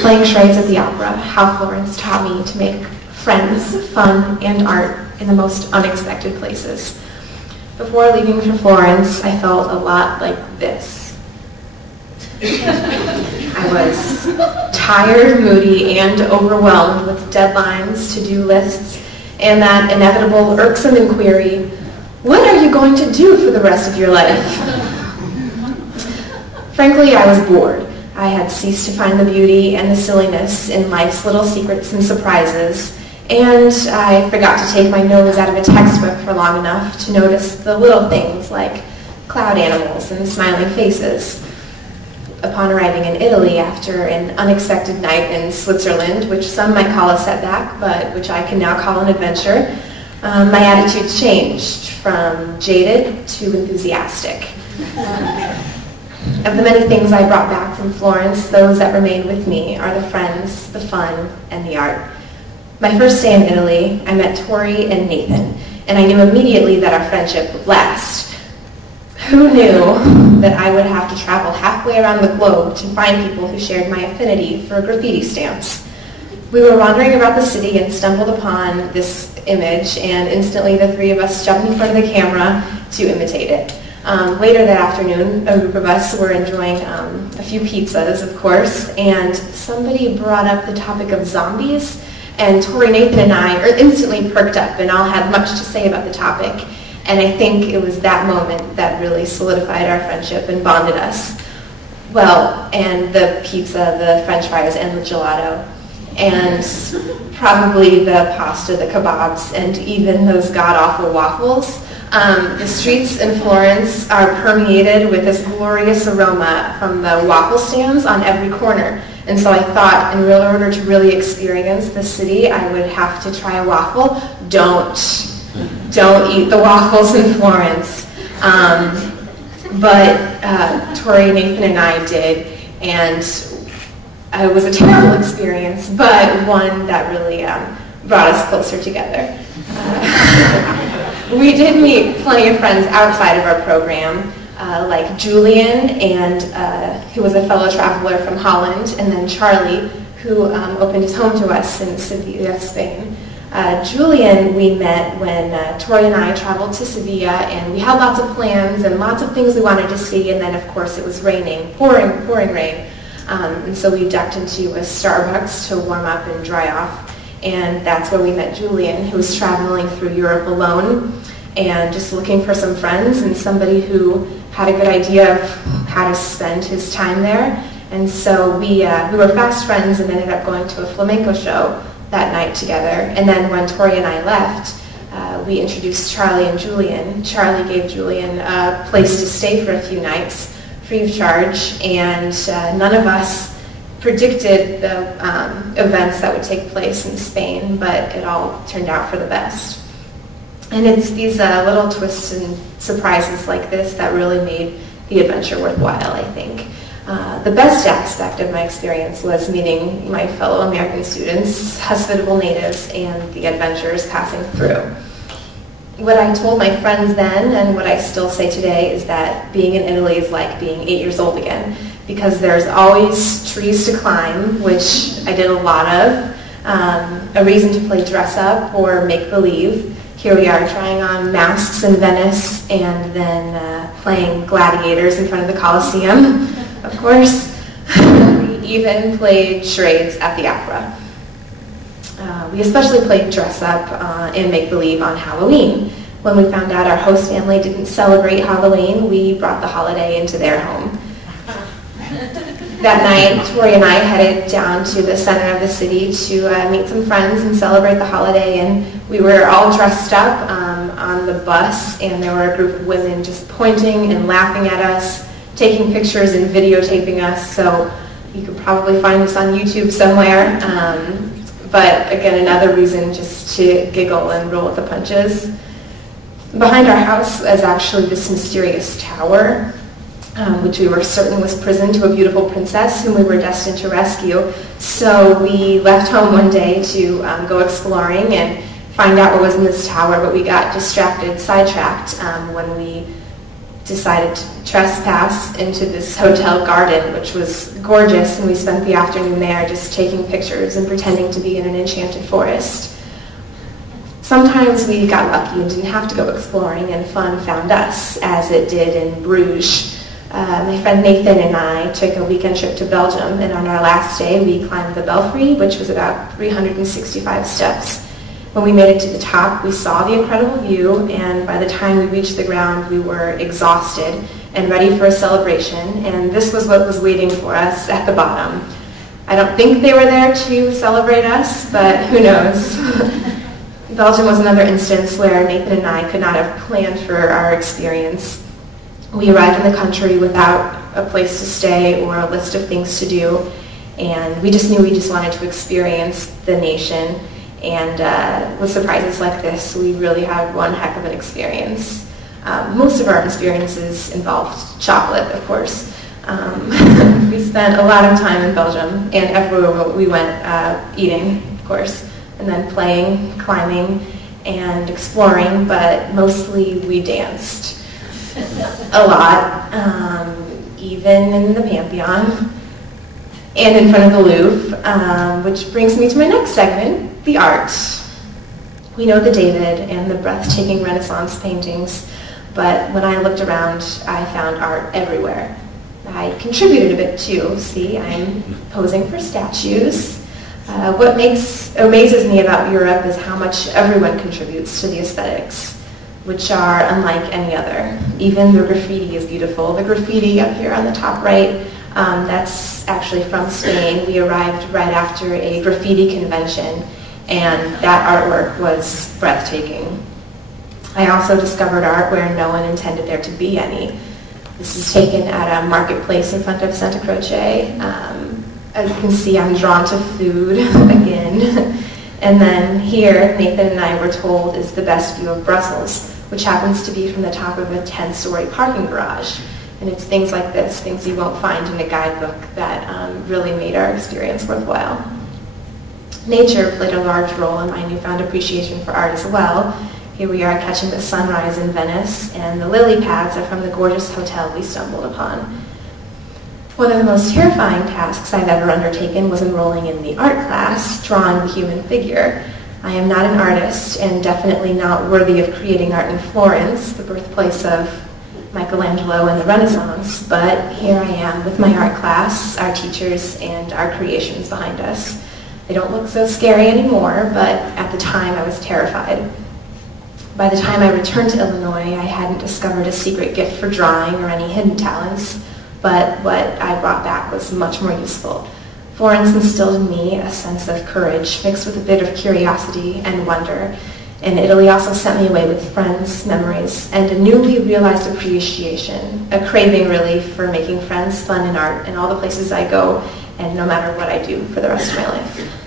playing charades at the opera, how Florence taught me to make friends, fun, and art in the most unexpected places. Before leaving for Florence, I felt a lot like this. I was tired, moody, and overwhelmed with deadlines, to-do lists, and that inevitable, irksome inquiry, what are you going to do for the rest of your life? Frankly, I was bored. I had ceased to find the beauty and the silliness in life's little secrets and surprises, and I forgot to take my nose out of a textbook for long enough to notice the little things like cloud animals and smiling faces. Upon arriving in Italy after an unexpected night in Switzerland, which some might call a setback, but which I can now call an adventure, my attitudes changed from jaded to enthusiastic. Of the many things I brought back from Florence, those that remain with me are the friends, the fun, and the art. My first day in Italy, I met Tori and Nathan, and I knew immediately that our friendship would last. Who knew that I would have to travel halfway around the globe to find people who shared my affinity for graffiti stamps? We were wandering about the city and stumbled upon this image, and instantly the three of us jumped in front of the camera to imitate it. Later that afternoon, a group of us were enjoying a few pizzas, of course, and somebody brought up the topic of zombies, and Tori, Nathan, and I instantly perked up and all had much to say about the topic. And I think it was that moment that really solidified our friendship and bonded us. Well, and the pizza, the french fries, and the gelato, and probably the pasta, the kebabs, and even those god-awful waffles. The streets in Florence are permeated with this glorious aroma from the waffle stands on every corner. And so I thought, in order to really experience the city, I would have to try a waffle. Don't eat the waffles in Florence. But Tori, Nathan, and I did, and it was a terrible experience, but one that really brought us closer together. We did meet plenty of friends outside of our program, like Julian, and who was a fellow traveler from Holland, and then Charlie, who opened his home to us in Sevilla, Spain. Julian we met when Tori and I traveled to Sevilla, and we had lots of plans and lots of things we wanted to see, and then of course it was raining, pouring rain. And so we ducked into a Starbucks to warm up and dry off, and that's where we met Julian, who was traveling through Europe alone and just looking for some friends and somebody who had a good idea of how to spend his time there. And so we were fast friends and ended up going to a flamenco show that night together. And then when Tori and I left, we introduced Charlie and Julian. Charlie gave Julian a place to stay for a few nights, free of charge, and none of us predicted the events that would take place in Spain, but it all turned out for the best. And it's these little twists and surprises like this that really made the adventure worthwhile, I think. The best aspect of my experience was meeting my fellow American students, hospitable natives, and the adventures passing through. What I told my friends then, and what I still say today, is that being in Italy is like being 8 years old again, because there's always trees to climb, which I did a lot of, a reason to play dress up or make believe. Here we are trying on masks in Venice, and then playing gladiators in front of the Colosseum, of course. We even played charades at the opera. We especially played dress up and make believe on Halloween. When we found out our host family didn't celebrate Halloween, we brought the holiday into their home. That night, Tori and I headed down to the center of the city to meet some friends and celebrate the holiday, and we were all dressed up on the bus, and there were a group of women just pointing and laughing at us, taking pictures and videotaping us, so you could probably find us on YouTube somewhere. But again, another reason just to giggle and roll with the punches. Behind our house is actually this mysterious tower, which we were certain was prison to a beautiful princess whom we were destined to rescue. So we left home one day to go exploring and find out what was in this tower, but we got distracted, sidetracked when we decided to trespass into this hotel garden, which was gorgeous, and we spent the afternoon there just taking pictures and pretending to be in an enchanted forest. Sometimes we got lucky and didn't have to go exploring, and fun found us, as it did in Bruges. My friend Nathan and I took a weekend trip to Belgium, and on our last day we climbed the Belfry, which was about 365 steps. When we made it to the top, we saw the incredible view, and by the time we reached the ground, we were exhausted and ready for a celebration, and this was what was waiting for us at the bottom. I don't think they were there to celebrate us, but who knows. Belgium was another instance where Nathan and I could not have planned for our experience. We arrived in the country without a place to stay or a list of things to do, and we just knew we just wanted to experience the nation. And with surprises like this, we really had one heck of an experience. Most of our experiences involved chocolate, of course. We spent a lot of time in Belgium, and everywhere we went eating, of course, and then playing, climbing, and exploring, but mostly we danced a lot, even in the Pantheon and in front of the Louvre, which brings me to my next segment, the art. We know the David and the breathtaking Renaissance paintings, but when I looked around, I found art everywhere. I contributed a bit too. See, I'm posing for statues. What amazes me about Europe is how much everyone contributes to the aesthetics, which are unlike any other. Even the graffiti is beautiful. The graffiti up here on the top right, that's actually from Spain. We arrived right after a graffiti convention, and that artwork was breathtaking. I also discovered art where no one intended there to be any. This is taken at a marketplace in front of Santa Croce. As you can see, I'm drawn to food again. And then here, Nathan and I were told, is the best view of Brussels, which happens to be from the top of a 10-story parking garage. And it's things like this, things you won't find in a guidebook, that really made our experience worthwhile. Nature played a large role in my newfound appreciation for art as well. Here we are catching the sunrise in Venice, and the lily pads are from the gorgeous hotel we stumbled upon. One of the most terrifying tasks I've ever undertaken was enrolling in the art class, drawing the human figure. I am not an artist, and definitely not worthy of creating art in Florence, the birthplace of Michelangelo and the Renaissance, but here I am with my art class, our teachers, and our creations behind us. They don't look so scary anymore, but at the time I was terrified. By the time I returned to Illinois, I hadn't discovered a secret gift for drawing or any hidden talents, but what I brought back was much more useful. Florence instilled in me a sense of courage mixed with a bit of curiosity and wonder, and Italy also sent me away with friends, memories, and a newly realized appreciation, a craving really for making friends, fun, and art in all the places I go, and no matter what I do for the rest of my life.